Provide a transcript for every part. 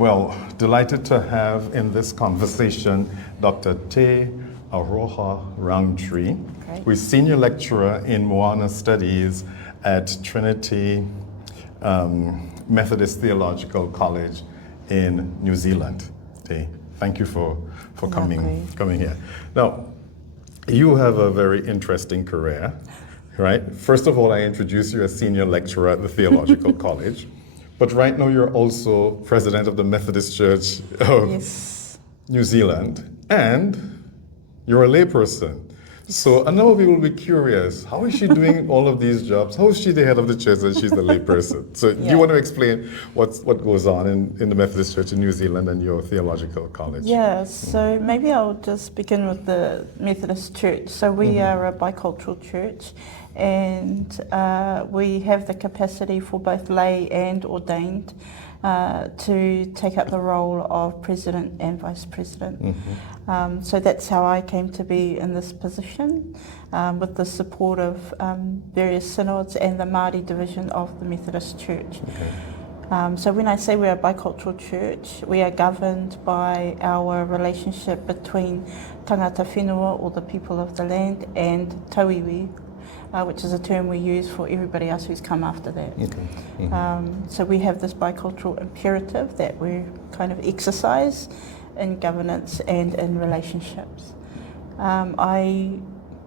Well, delighted to have in this conversation Dr. Aroha Rountree, who is Senior Lecturer in Moana Studies at Trinity Methodist Theological College in New Zealand. Thank you for coming here. Now, you have a very interesting career, right? First of all, I introduced you as Senior Lecturer at the Theological College. But right now you're also president of the Methodist Church of New Zealand, and you're a layperson. So a number of people will be curious, how is she doing all of these jobs? How is she the head of the church and she's the layperson? So do you want to explain what goes on in the Methodist Church in New Zealand and your theological college? Yeah, so maybe I'll just begin with the Methodist Church. So we are a bicultural church, and we have the capacity for both lay and ordained to take up the role of president and vice president. So that's how I came to be in this position, with the support of various synods and the Māori division of the Methodist Church. So when I say we're a bicultural church, we are governed by our relationship between tangata whenua, or the people of the land, and tauiwi, which is a term we use for everybody else who's come after that. So we have this bicultural imperative that we kind of exercise in governance and in relationships. I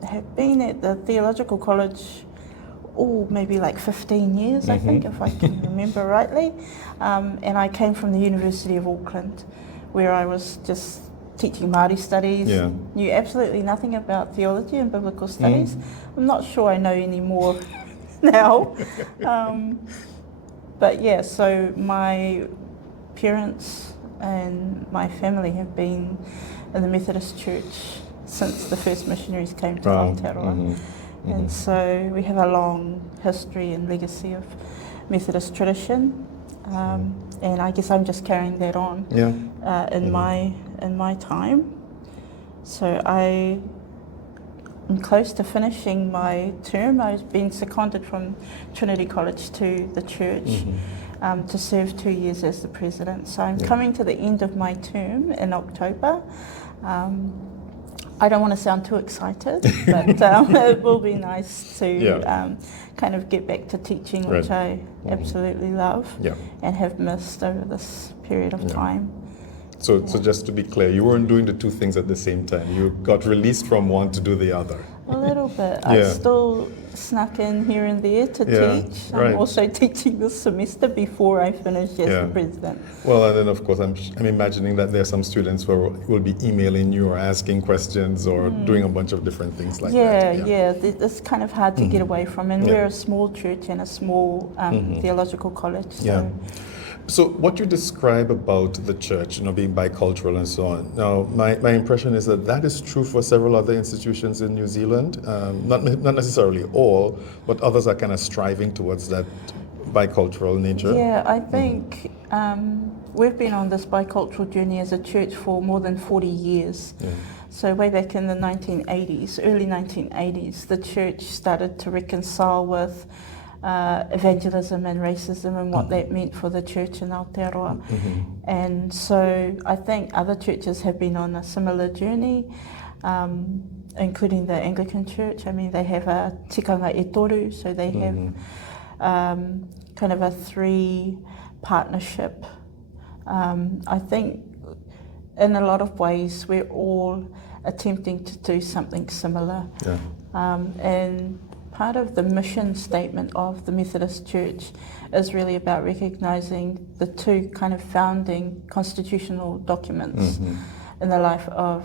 have been at the Theological College maybe like 15 years, I think, if I can remember rightly. And I came from the University of Auckland, where I was just teaching Māori studies, knew absolutely nothing about theology and biblical studies. I'm not sure I know any more now. But yeah, so my parents and my family have been in the Methodist Church since the first missionaries came to Aotearoa. And so we have a long history and legacy of Methodist tradition. And I guess I'm just carrying that on in my time. So I am close to finishing my term. I've been seconded from Trinity College to the church to serve 2 years as the president. So I'm coming to the end of my term in October. I don't want to sound too excited, but it will be nice to kind of get back to teaching, which I absolutely love and have missed over this period of time. So just to be clear, you weren't doing the two things at the same time. You got released from one to do the other. A little bit. I still snuck in here and there to teach. I'm also teaching this semester before I finish as the president. Well, and then of course I'm imagining that there are some students who will be emailing you or asking questions or doing a bunch of different things like that. It's kind of hard to get away from. And we're a small church and a small theological college. So what you describe about the church, being bicultural and so on. Now, my impression is that is true for several other institutions in New Zealand. Not necessarily all, but others are kind of striving towards that bicultural nature. Yeah, I think we've been on this bicultural journey as a church for more than 40 years. So way back in the 1980s, early 1980s, the church started to reconcile with evangelism and racism and what that meant for the church in Aotearoa. And so I think other churches have been on a similar journey, including the Anglican Church. I mean, they have a tikanga e toru, so they have kind of a 3 partnership. I think in a lot of ways we're all attempting to do something similar. And part of the mission statement of the Methodist Church is really about recognising the 2 kind of founding constitutional documents in the life of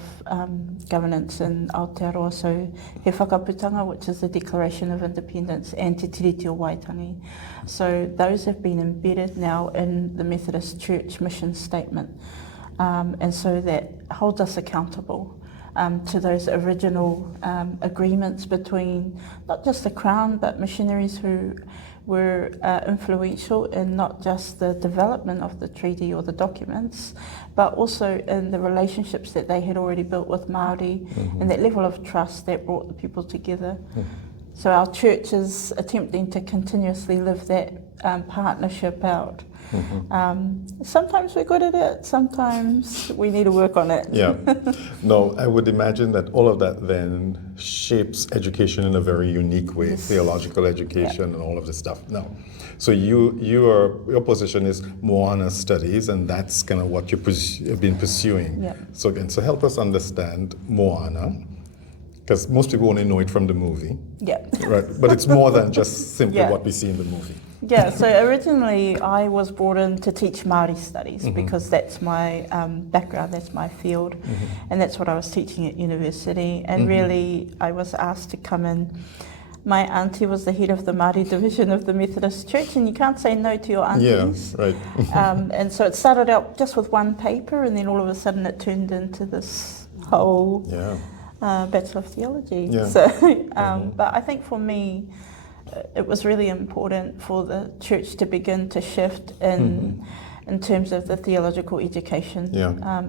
governance in Aotearoa. So He Whakaputanga, which is the Declaration of Independence, and Te Tiriti o Waitangi. So those have been embedded now in the Methodist Church mission statement. And so that holds us accountable to those original agreements between not just the Crown but missionaries who were influential in not just the development of the treaty or the documents, but also in the relationships that they had already built with Māori and that level of trust that brought the people together. So our church is attempting to continuously live that partnership out. Sometimes we're good at it, sometimes we need to work on it. Yeah. No, I would imagine that all of that then shapes education in a very unique way, Yes. theological education and all of this stuff. No. So your position is Moana studies, and that's kind of what you've been pursuing. Yeah. So again, so help us understand Moana, because most people only know it from the movie. Yeah. Right. But it's more than just simply Yeah. what we see in the movie. Yeah, so originally I was brought in to teach Māori studies because that's my background, that's my field, and that's what I was teaching at university. And really, I was asked to come in. My auntie was the head of the Māori division of the Methodist Church, and you can't say no to your aunties. Yeah, right. And so it started out just with one paper, and then all of a sudden it turned into this whole Bachelor of Theology. Yeah. So, but I think for me, it was really important for the church to begin to shift in terms of the theological education,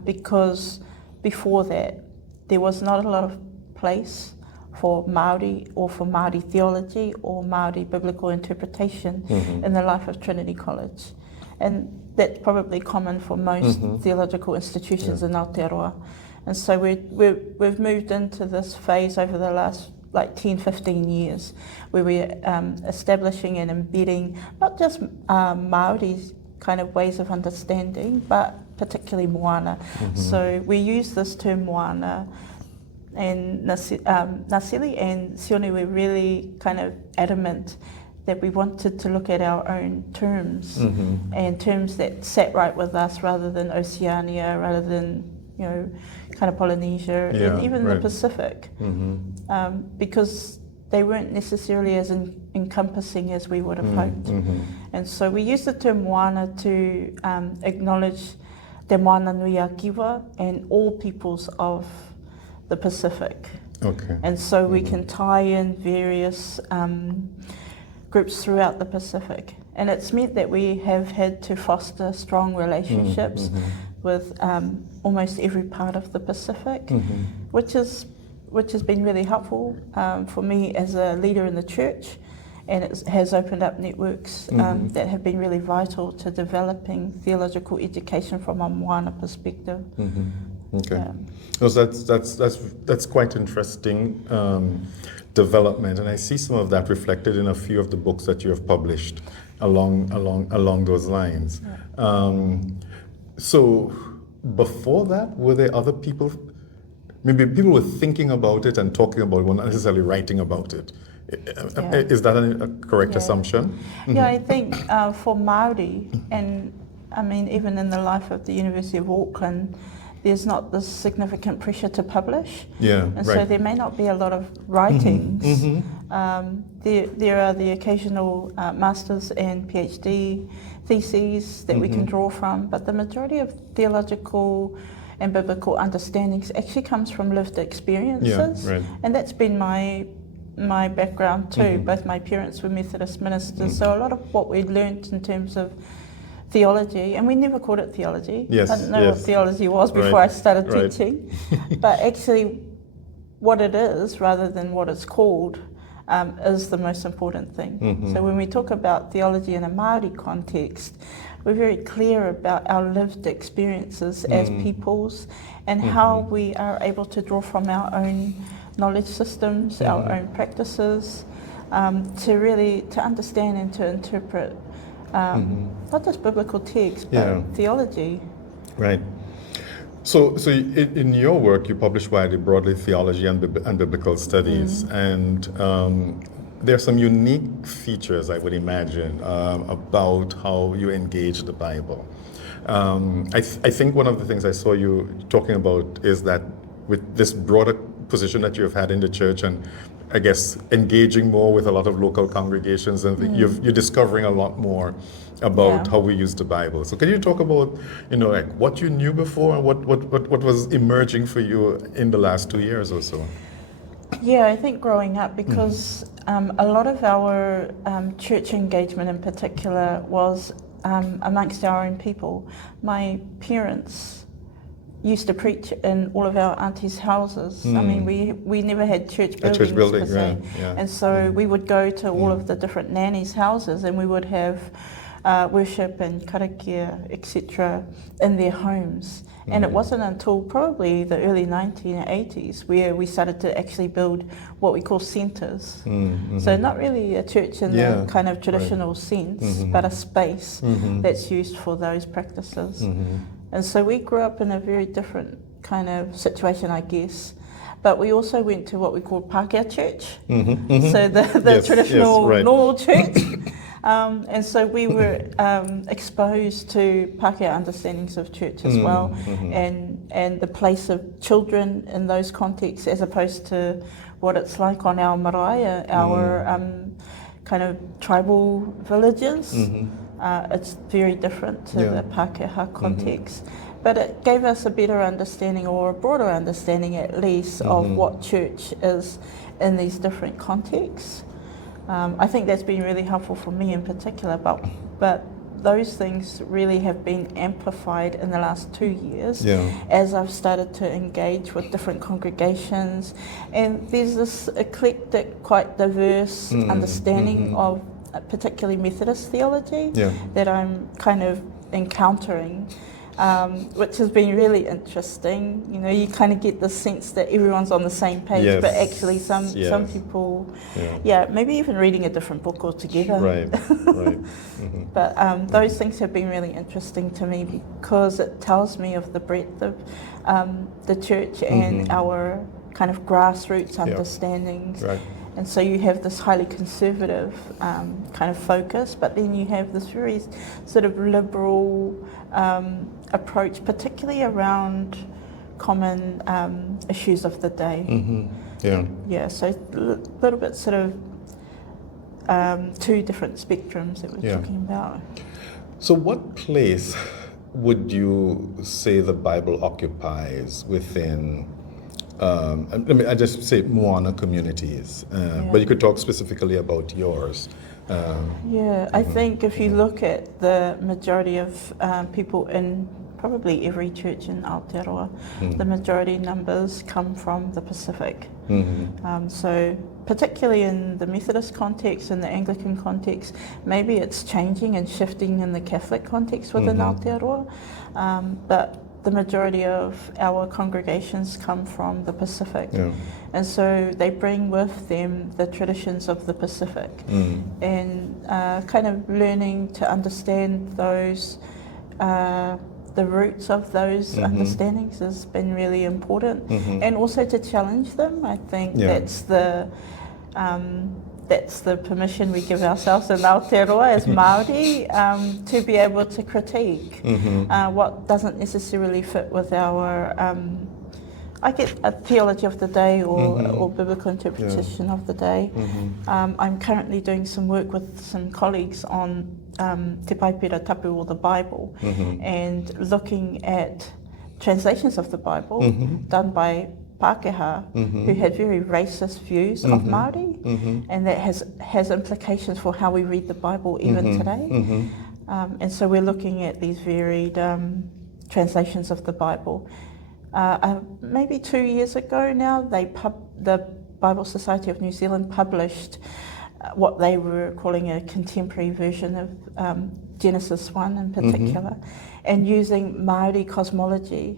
because before that there was not a lot of place for Māori or for Māori theology or Māori biblical interpretation in the life of Trinity College, and that's probably common for most theological institutions in Aotearoa. And so we've moved into this phase over the last 10, 15 years, where we're establishing and embedding not just Māori's kind of ways of understanding, but particularly Moana. So we use this term Moana, and Nasili and Sione were really kind of adamant that we wanted to look at our own terms, and terms that sat right with us rather than Oceania, rather than, kind of Polynesia, and even the Pacific, because they weren't necessarily as encompassing as we would have hoped. And so we use the term Moana to acknowledge Te Moana Nui a Kiwa and all peoples of the Pacific. Okay. And so we can tie in various groups throughout the Pacific. And it's meant that we have had to foster strong relationships with almost every part of the Pacific, which has been really helpful for me as a leader in the church, and it has opened up networks that have been really vital to developing theological education from a Moana perspective. Okay, so that's quite interesting development, and I see some of that reflected in a few of the books that you have published along those lines. So before that, were there other people, maybe people were thinking about it and talking about it, but not necessarily writing about it? Is that a correct assumption? Yeah, I think for Māori, and I mean even in the life of the University of Auckland, there's not this significant pressure to publish. So there may not be a lot of writings. There are the occasional master's and PhD theses that we can draw from, but the majority of theological and biblical understandings actually comes from lived experiences. And that's been my background too. Both my parents were Methodist ministers, so a lot of what we learnt in terms of theology, and we never called it theology. I didn't know what theology was before I started teaching. But actually what it is, rather than what it's called, is the most important thing. So when we talk about theology in a Māori context, we're very clear about our lived experiences as peoples, and how we are able to draw from our own knowledge systems, our own practices, to understand and to interpret not just biblical text, but theology. Right. So in your work, you publish widely, broadly, theology and biblical studies, and there are some unique features, I would imagine, about how you engage the Bible. I think one of the things I saw you talking about is that with this broader position that you have had in the church, and I guess engaging more with a lot of local congregations, and you're discovering a lot more about how we use the Bible. So can you talk about, like what you knew before and what was emerging for you in the last 2 years or so? Yeah, I think growing up, because a lot of our church engagement in particular was amongst our own people. My parents used to preach in all of our aunties' houses. I mean, we never had church buildings A church building, per se. yeah. And so we would go to all of the different nannies' houses, and we would have worship and karakia, etc., in their homes. And it wasn't until probably the early 1980s where we started to actually build what we call centres. So not really a church in the kind of traditional sense, but a space that's used for those practices. And so we grew up in a very different kind of situation, I guess. But we also went to what we call Pākehā church, so the traditional normal church. And so we were exposed to Pākehā understandings of church as well, and the place of children in those contexts, as opposed to what it's like on our marae, our kind of tribal villages. It's very different to the Pākehā context. But it gave us a better understanding, or a broader understanding at least, of what church is in these different contexts. I think that's been really helpful for me in particular, but those things really have been amplified in the last 2 years as I've started to engage with different congregations. And there's this eclectic, quite diverse understanding of particularly Methodist theology that I'm kind of encountering, which has been really interesting. You know, you kind of get the sense that everyone's on the same page, but actually some people, maybe even reading a different book altogether. Right. But those things have been really interesting to me because it tells me of the breadth of the church and our kind of grassroots understandings. And so you have this highly conservative kind of focus, but then you have this very sort of liberal approach, particularly around common issues of the day. So a little bit sort of two different spectrums that we're talking about. So what place would you say the Bible occupies within I just say Moana communities, but you could talk specifically about yours. I think if you look at the majority of people in probably every church in Aotearoa, the majority numbers come from the Pacific. So particularly in the Methodist context and the Anglican context, maybe it's changing and shifting in the Catholic context within Aotearoa, but the majority of our congregations come from the Pacific. And so they bring with them the traditions of the Pacific, and kind of learning to understand those, the roots of those understandings has been really important, and also to challenge them. I think that's the permission we give ourselves in Aotearoa as Māori, to be able to critique what doesn't necessarily fit with our, I get a theology of the day or biblical interpretation of the day. I'm currently doing some work with some colleagues on Te Paipira Tapu, or the Bible, and looking at translations of the Bible done by Pākehā who had very racist views of Māori, and that has implications for how we read the Bible even today. And so we're looking at these varied translations of the Bible. Maybe 2 years ago now, the Bible Society of New Zealand published what they were calling a contemporary version of Genesis 1 in particular, and using Māori cosmology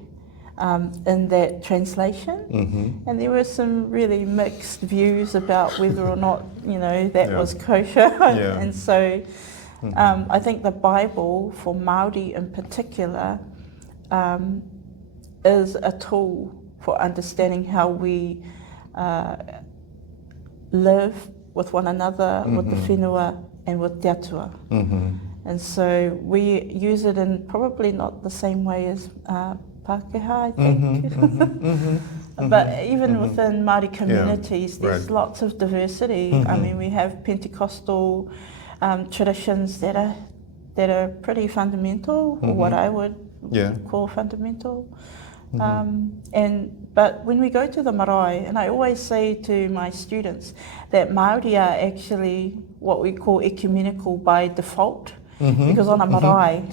in that translation, and there were some really mixed views about whether or not that was kosher. And so I think the Bible for Māori in particular is a tool for understanding how we live with one another, with the whenua and with Te Atua. And so we use it in probably not the same way as Pākehā, I think. But even within Māori communities, there's lots of diversity. I mean, we have Pentecostal traditions that are pretty fundamental, or what I would call fundamental. But when we go to the marae, and I always say to my students that Māori are actually what we call ecumenical by default, because on a marae,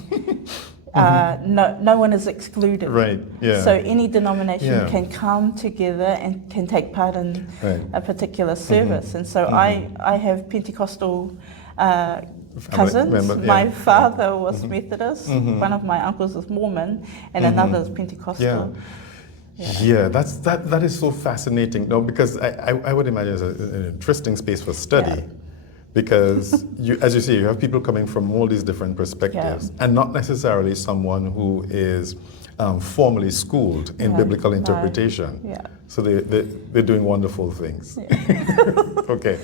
no one is excluded. Right, yeah. So any denomination Yeah. can come together and can take part in Right. a particular service. And so I have Pentecostal cousins. Member, yeah. My father was Methodist, one of my uncles is Mormon, and another is Pentecostal. Yeah, that is so fascinating. No, because I would imagine it's an interesting space for study, because as you say, you have people coming from all these different perspectives, and not necessarily someone who is formally schooled in biblical interpretation. Yeah. So they're doing wonderful things. Yeah. Okay,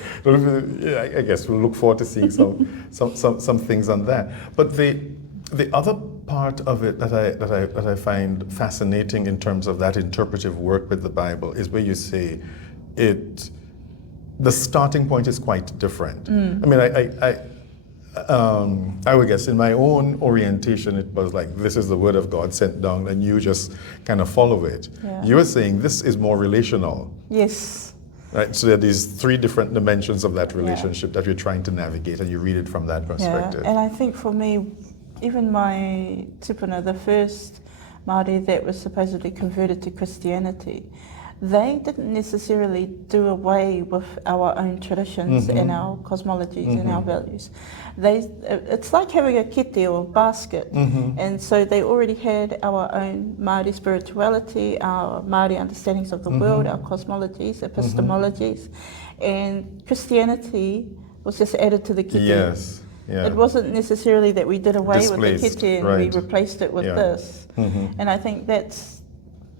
I guess we'll look forward to seeing some things on that. But the other part of it that I find fascinating in terms of that interpretive work with the Bible is where you say the starting point is quite different. I mean, I would guess in my own orientation, it was like, this is the word of God sent down and you just kind of follow it. Yeah. You were saying this is more relational. Yes. Right, so there are these three different dimensions of that relationship that you're trying to navigate, and you read it from that perspective. Yeah, and I think for me, even my tupuna, the first Māori that was supposedly converted to Christianity, they didn't necessarily do away with our own traditions and our cosmologies and our values. It's like having a kete or basket, and so they already had our own Māori spirituality, our Māori understandings of the world, our cosmologies, epistemologies, and Christianity was just added to the kete. Yes. Yeah. It wasn't necessarily that we did away with the kete and we replaced it with this. And I think that's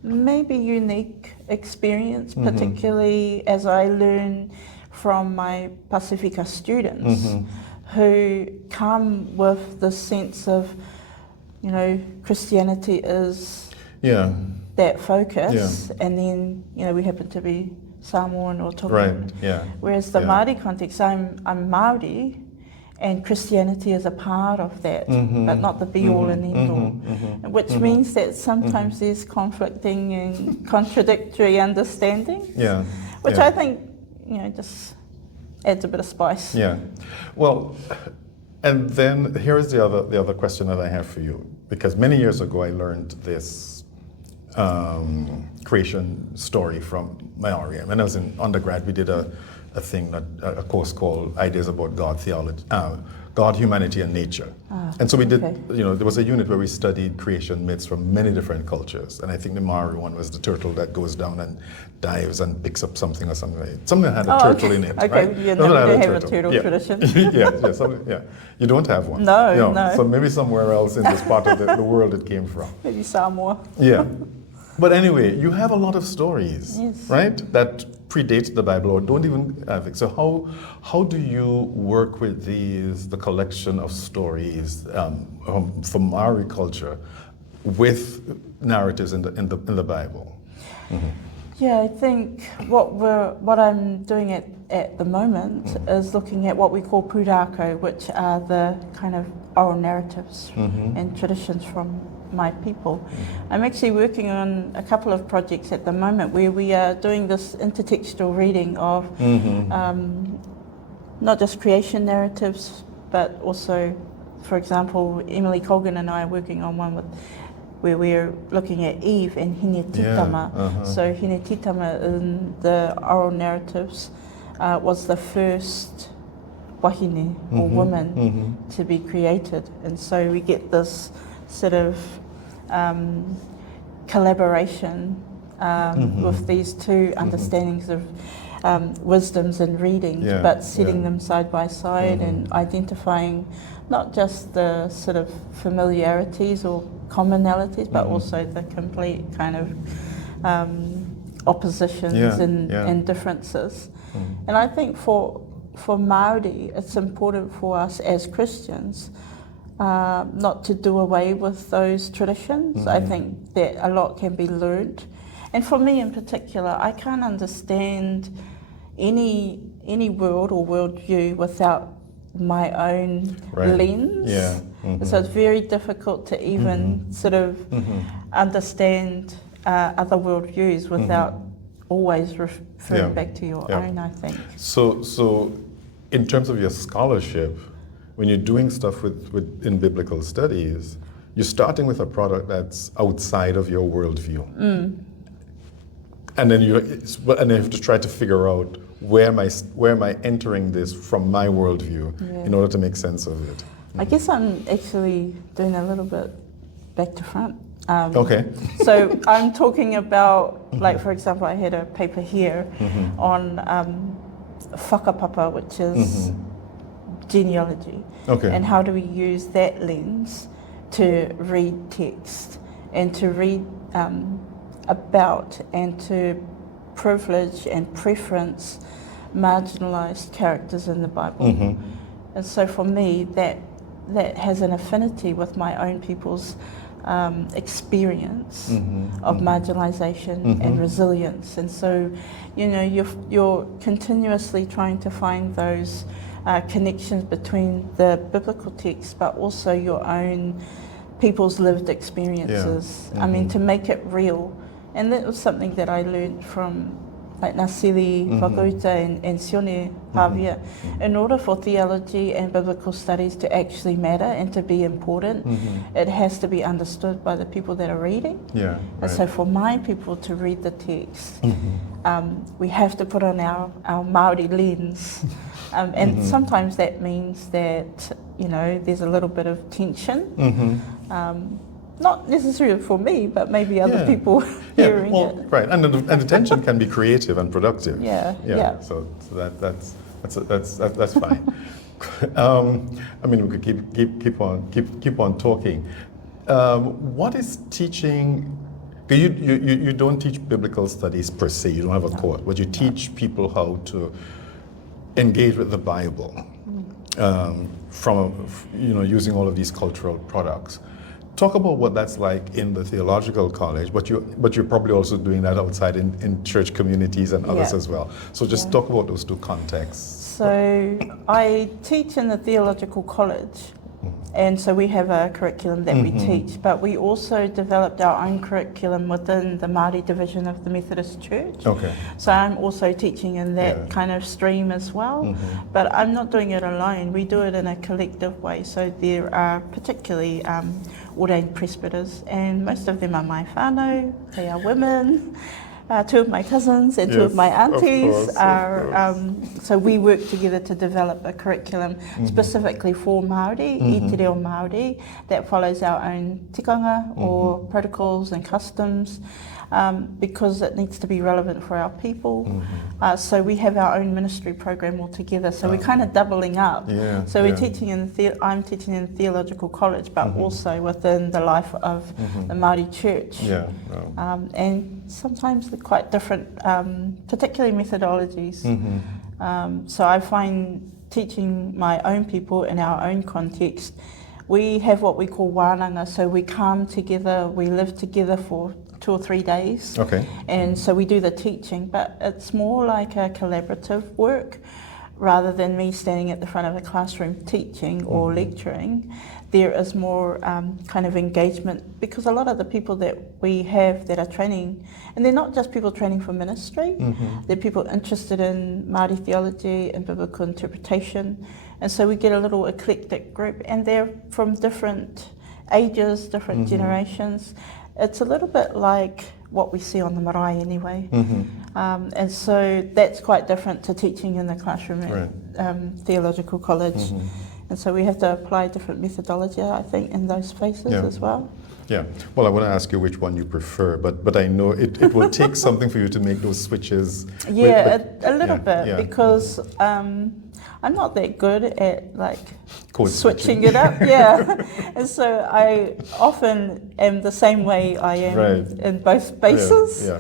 maybe unique experience, particularly as I learn from my Pacifica students who come with the sense of, you know, Christianity is that focus, and then, you know, we happen to be Samoan or Tongan. Whereas the Māori context, I'm Māori, and Christianity is a part of that, but not the be-all and end-all. Which means that sometimes there's conflicting and contradictory understanding, which I think, you know, just adds a bit of spice. Yeah. Well, and then here's the other question that I have for you, because many years ago I learned this creation story from Maori. When I was in undergrad, we did a course called Ideas About God, Theology, God, Humanity, and Nature. And so we did, you know, there was a unit where we studied creation myths from many different cultures. And I think the Maori one was the turtle that goes down and dives and picks up something or something. Something that had a turtle in it, okay, right? you don't have a turtle tradition. You don't have one. No. So maybe somewhere else in this part of the world it came from. Maybe Samoa. Yeah. But anyway, you have a lot of stories, right, that predate the Bible or don't even have it. So how do you work with the collection of stories from Maori culture with narratives in the Bible? Yeah, I think what I'm doing at the moment is looking at what we call pūrākau, which are the kind of oral narratives and traditions from my people. I'm actually working on a couple of projects at the moment where we are doing this intertextual reading of not just creation narratives, but also, for example, Emily Colgan and I are working on one where we're looking at Eve and Hinetitama. So Hinetitama in the oral narratives was the first wahine or woman to be created. And so we get this sort of collaboration with these two understandings of wisdoms and readings, but setting them side by side and identifying not just the sort of familiarities or commonalities, but also the complete kind of oppositions and differences. And I think for Māori, it's important for us as Christians not to do away with those traditions. I think that a lot can be learned. And for me in particular, I can't understand any world or worldview without my own lens. So it's very difficult to even sort of understand other worldviews without always referring back to your own, I think. So in terms of your scholarship, when you're doing stuff in biblical studies, you're starting with a product that's outside of your worldview. And then you have to try to figure out where am I entering this from my worldview in order to make sense of it. I guess I'm actually doing a little bit back to front. Okay. So I'm talking about, like, for example, I had a paper here on whakapapa, which is genealogy. Okay. And how do we use that lens to read text and to read about and to privilege and preference marginalized characters in the Bible. And so for me, that has an affinity with my own people's experience of marginalization and resilience. And so, you know, you're continuously trying to find those connections between the biblical text, but also your own people's lived experiences. I mean, to make it real. And that was something that I learned from like Nasili, Whakauta and Sione Pavia. In order for theology and biblical studies to actually matter and to be important, it has to be understood by the people that are reading. And so for my people to read the text, we have to put on our Māori lens. And sometimes that means that, you know, there's a little bit of tension. Not necessarily for me, but maybe other people hearing it. Right, and the tension can be creative and productive. So that's fine. I mean, we could keep on talking. What is teaching? You don't teach biblical studies per se. You don't have a course, but you teach people how to engage with the Bible from using all of these cultural products. Talk about what that's like in the Theological College, but you're probably also doing that outside in church communities and others as well. So just talk about those two contexts. So I teach in the Theological College, and so we have a curriculum that we teach, but we also developed our own curriculum within the Māori division of the Methodist Church. Okay. So I'm also teaching in that kind of stream as well, but I'm not doing it alone. We do it in a collective way. So there are particularly ordained presbyters, and most of them are my whānau. They are women. Two of my cousins and two of my aunties are, so we work together to develop a curriculum specifically for Māori, i te reo Māori, that follows our own tikanga or protocols and customs, because it needs to be relevant for our people. So we have our own ministry program altogether, so we're kind of doubling up. So we're teaching I'm teaching in Theological College, but also within the life of the Māori church. And sometimes they're quite different, particularly methodologies. So I find teaching my own people in our own context, we have what we call wānanga, so we come together, we live together for 2 or 3 days. And so we do the teaching, but it's more like a collaborative work rather than me standing at the front of a classroom teaching or lecturing. There is more kind of engagement, because a lot of the people that we have that are training, and they're not just people training for ministry, they're people interested in Māori theology and biblical interpretation. And so we get a little eclectic group, and they're from different ages, different generations. It's a little bit like what we see on the marae anyway. And so that's quite different to teaching in the classroom at Theological College. And so we have to apply different methodology, I think, in those spaces as well. Well, I want to ask you which one you prefer, but I know it will take something for you to make those switches. A little bit, because I'm not that good at like switching it up. And so I often am the same way I am in both spaces,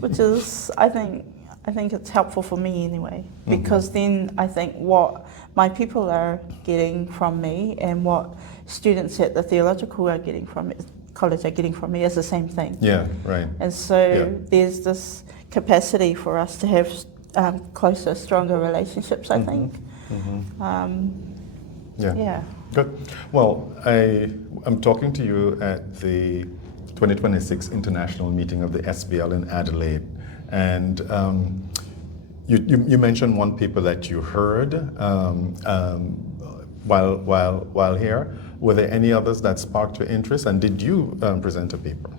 which is, I think it's helpful for me anyway, because then I think what my people are getting from me and what students at the Theological are getting from college are getting from me is the same thing. And so there's this capacity for us to have closer, stronger relationships, I think. Good. Well, I'm talking to you at the 2026 International Meeting of the SBL in Adelaide, and you mentioned one paper that you heard while here? Were there any others that sparked your interest? And did you present a paper?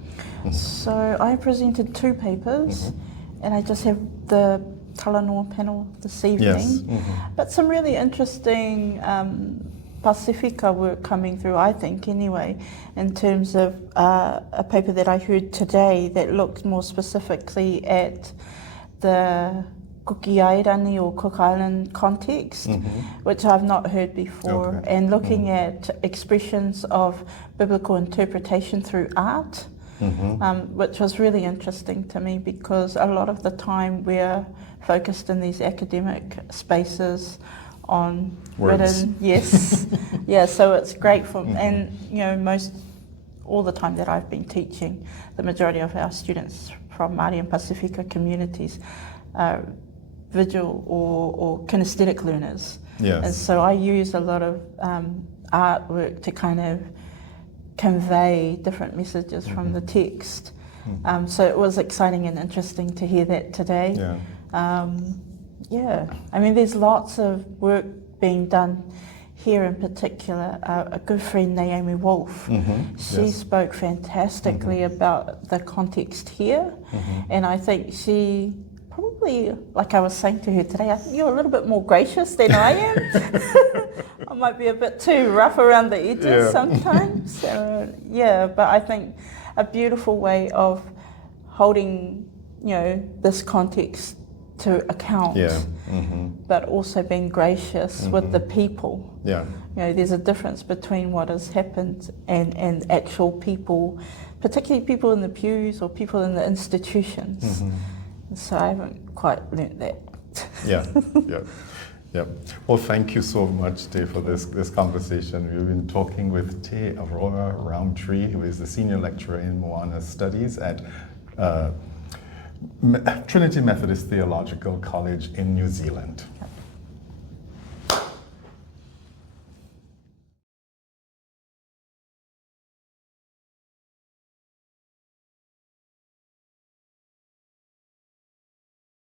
So I presented 2 papers, and I just have the Talanoa panel this evening. Yes. But some really interesting Pacifica work coming through, I think, anyway, in terms of a paper that I heard today that looked more specifically at the Kukiairani or Cook Island context, which I've not heard before, and looking at expressions of biblical interpretation through art, which was really interesting to me, because a lot of the time we're focused in these academic spaces on words. written, yes, yeah. So it's great for, and all the time that I've been teaching, the majority of our students from Māori and Pacifica communities are visual or kinesthetic learners. Yes. And so I use a lot of artwork to kind of convey different messages from the text. So it was exciting and interesting to hear that today. Yeah. I mean, there's lots of work being done here in particular. A good friend, Naomi Wolf, she spoke fantastically about the context here, and I think she probably, like I was saying to her today, I think you're a little bit more gracious than I am. I might be a bit too rough around the edges sometimes. But I think a beautiful way of holding, this context to account, but also being gracious with the people. There's a difference between what has happened and actual people, particularly people in the pews or people in the institutions. So I haven't quite learnt that. Yeah. Well, thank you so much, Te, for this conversation. We've been talking with Te Aroha Rountree, who is the senior lecturer in Moana Studies at Trinity Methodist Theological College in New Zealand.